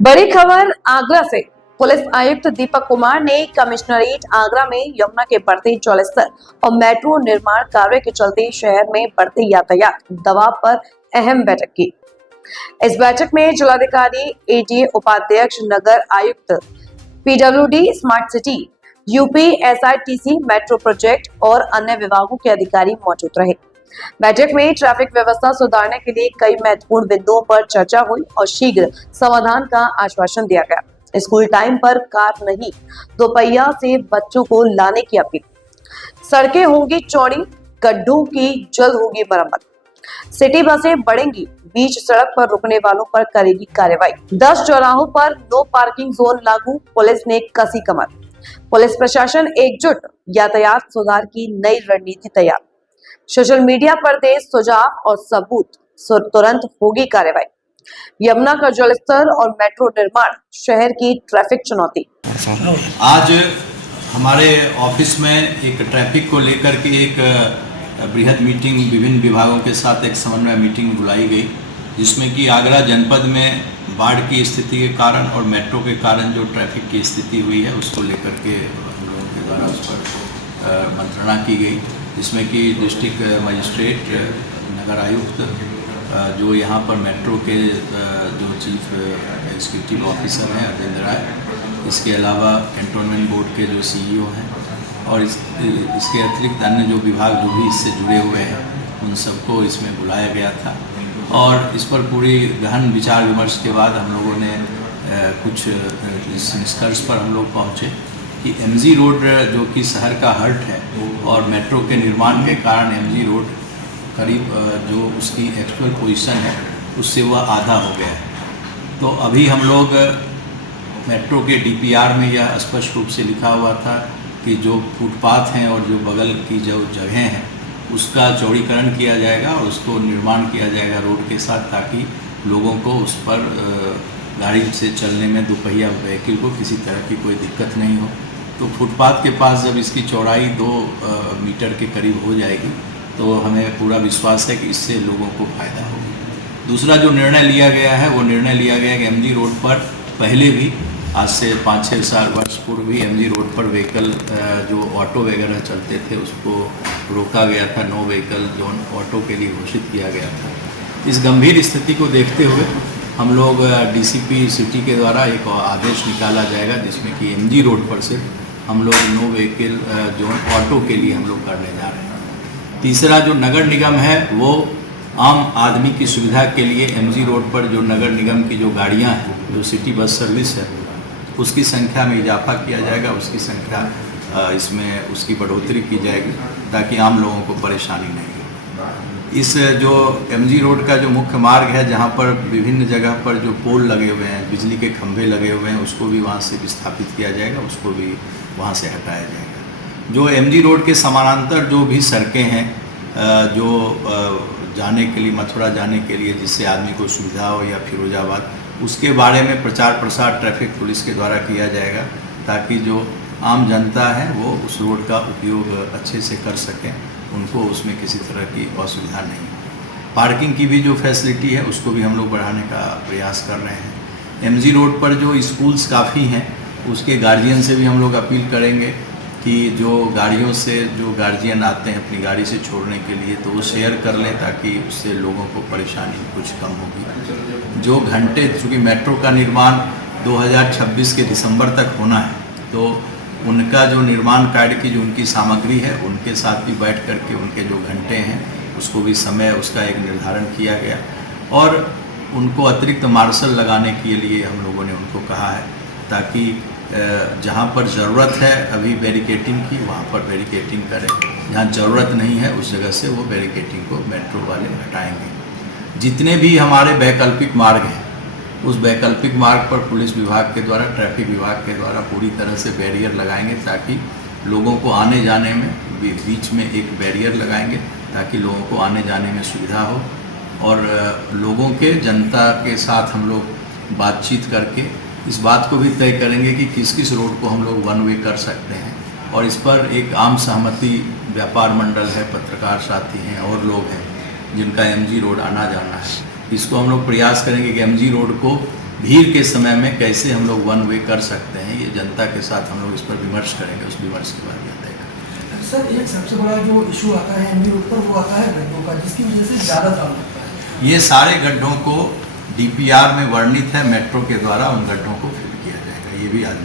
बड़ी खबर आगरा से। पुलिस आयुक्त दीपक कुमार ने कमिश्नरेट आगरा में यमुना के बढ़ते जलस्तर और मेट्रो निर्माण कार्य के चलते शहर में बढ़ते यातायात दबाव पर अहम बैठक की। इस बैठक में जिलाधिकारी, एडीए, उपाध्यक्ष, नगर आयुक्त, PWD, smart city, UP, SRTC, metro project और अन्य विभागों के अधिकारी मौजूद रहे। बैठक में ट्रैफिक व्यवस्था सुधारने के लिए कई महत्वपूर्ण बिंदुओं पर चर्चा हुई और शीघ्र समाधान का आश्वासन दिया गया। स्कूल टाइम पर कार नहीं, दोपहिया से बच्चों को लाने की अपील। सड़कें होंगी चौड़ी, गड्ढों की जल्द होगी मरम्मत। सिटी बसें बढ़ेंगी, बीच सड़क पर रुकने वालों पर करेगी कार्रवाई। 10 चौराहों पर नो पार्किंग जोन लागू, पुलिस ने कसी कमर। पुलिस प्रशासन एकजुट, यातायात सुधार की नई रणनीति तैयार। सोशल मीडिया पर दे सुझाव और सबूत, तुरंत होगी कार्रवाई। यमुना का जलस्तर और मेट्रो निर्माण, शहर की ट्रैफिक चुनौती। आज हमारे ऑफिस में एक ट्रैफिक को लेकर के एक बृहद मीटिंग विभिन्न विभागों के साथ एक समन्वय मीटिंग बुलाई गई, जिसमें कि आगरा जनपद में बाढ़ की स्थिति के कारण और मेट्रो के कारण जो ट्रैफिक की स्थिति हुई है उसको लेकर के हम लोगों के द्वारा उस पर मंत्रणा की गई, जिसमें कि डिस्ट्रिक्ट मजिस्ट्रेट, नगर आयुक्त, जो यहाँ पर मेट्रो के जो चीफ एग्जीक्यूटिव ऑफिसर हैं अरविंद राय, इसके अलावा कैंटोनमेंट बोर्ड के जो सीईओ हैं और इसके अतिरिक्त अन्य जो विभाग जो भी इससे जुड़े हुए हैं उन सबको इसमें बुलाया गया था। और इस पर पूरी गहन विचार विमर्श के बाद हम लोगों ने कुछ इस निष्कर्ष पर हम लोग पहुँचे कि एमजी रोड जो कि शहर का हर्ट है और मेट्रो के निर्माण के कारण एमजी रोड करीब जो उसकी एक्चुअल पोजीशन है उससे वह आधा हो गया है। तो अभी हम लोग मेट्रो के डीपीआर में यह स्पष्ट रूप से लिखा हुआ था कि जो फुटपाथ हैं और जो बगल की जो जगह हैं उसका चौड़ीकरण किया जाएगा और उसको निर्माण किया जाएगा रोड के साथ, ताकि लोगों को उस पर गाड़ी से चलने में, दोपहिया व्हीकल को किसी तरह की कोई दिक्कत नहीं हो। तो फुटपाथ के पास जब इसकी चौड़ाई 2 मीटर के करीब हो जाएगी तो हमें पूरा विश्वास है कि इससे लोगों को फ़ायदा होगा। दूसरा जो निर्णय लिया गया है वो निर्णय लिया गया कि एमजी रोड पर पहले भी आज से 5-6 साल वर्ष पूर्व भी एमजी रोड पर व्हीकल जो ऑटो वगैरह चलते थे उसको रोका गया था, नो व्हीकल जोन ऑटो के लिए घोषित किया गया था। इस गंभीर स्थिति को देखते हुए हम लोग डीसीपी सिटी के द्वारा एक आदेश निकाला जाएगा, जिसमें कि एमजी रोड पर सिर्फ हम लोग नो व्हीकल जोन ऑटो के लिए हम लोग करने जा रहे हैं। तीसरा जो नगर निगम है वो आम आदमी की सुविधा के लिए एमजी रोड पर जो नगर निगम की जो गाड़ियां हैं, जो सिटी बस सर्विस है, उसकी संख्या में इजाफा किया जाएगा, उसकी संख्या इसमें उसकी बढ़ोतरी की जाएगी ताकि आम लोगों को परेशानी नहीं हो। इस जो एमजी रोड का जो मुख्य मार्ग है जहाँ पर विभिन्न जगह पर जो पोल लगे हुए हैं, बिजली के खंभे लगे हुए हैं, उसको भी वहाँ से विस्थापित किया जाएगा, उसको भी वहाँ से हटाया जाएगा। जो एमजी रोड के समानांतर जो भी सड़कें हैं जो जाने के लिए, मथुरा जाने के लिए, जिससे आदमी को सुविधा हो, या फिरोजाबाद, उसके बारे में प्रचार प्रसार ट्रैफिक पुलिस के द्वारा किया जाएगा ताकि जो आम जनता है वो उस रोड का उपयोग अच्छे से कर सकें, उनको उसमें किसी तरह की असुविधा नहीं। पार्किंग की भी जो फैसिलिटी है उसको भी हम लोग बढ़ाने का प्रयास कर रहे हैं। एमजी रोड पर जो स्कूल्स काफ़ी हैं उसके गार्जियन से भी हम लोग अपील करेंगे कि जो गाड़ियों से जो गार्जियन आते हैं अपनी गाड़ी से छोड़ने के लिए तो वो शेयर कर लें, ताकि उससे लोगों को परेशानी कुछ कम होगी। जो घंटे, चूँकि मेट्रो का निर्माण 2026 के दिसंबर तक होना है, तो उनका जो निर्माण कार्य की जो उनकी सामग्री है उनके साथ भी बैठ करके उनके जो घंटे हैं उसको भी समय उसका एक निर्धारण किया गया और उनको अतिरिक्त मार्शल लगाने के लिए हम लोगों ने उनको कहा है, ताकि जहाँ पर ज़रूरत है अभी बैरिकेटिंग की वहाँ पर बैरिकेटिंग करें, जहाँ ज़रूरत नहीं है उस जगह से वो बैरिकेटिंग को मेट्रो वाले हटाएंगे। जितने भी हमारे वैकल्पिक मार्ग हैं उस वैकल्पिक मार्ग पर पुलिस विभाग के द्वारा, ट्रैफिक विभाग के द्वारा पूरी तरह से बैरियर लगाएंगे, ताकि लोगों को आने जाने में बीच में एक बैरियर लगाएंगे ताकि लोगों को आने जाने में सुविधा हो। और लोगों के, जनता के साथ हम लोग बातचीत करके इस बात को भी तय करेंगे कि किस किस रोड को हम लोग वन वे कर सकते हैं, और इस पर एक आम सहमति व्यापार मंडल है, पत्रकार साथी हैं और लोग हैं जिनका एमजी रोड आना जाना है, इसको हम लोग प्रयास करेंगे कि एमजी रोड को भीड़ के समय में कैसे हम लोग वन वे कर सकते हैं, ये जनता के साथ हम लोग इस पर विमर्श करेंगे। उस विमर्श के बाद यह तय करेंगे। सर, एक सबसे बड़ा जो इशू आता है एमबी रोड पर वो आता है गड्ढों का, जिसकी वजह से ज़्यादा जाम लगता है। ये सारे गड्ढों को DPR में वर्णित है, मेट्रो के द्वारा उन गड्ढों को फिल किया जाएगा, ये भी आज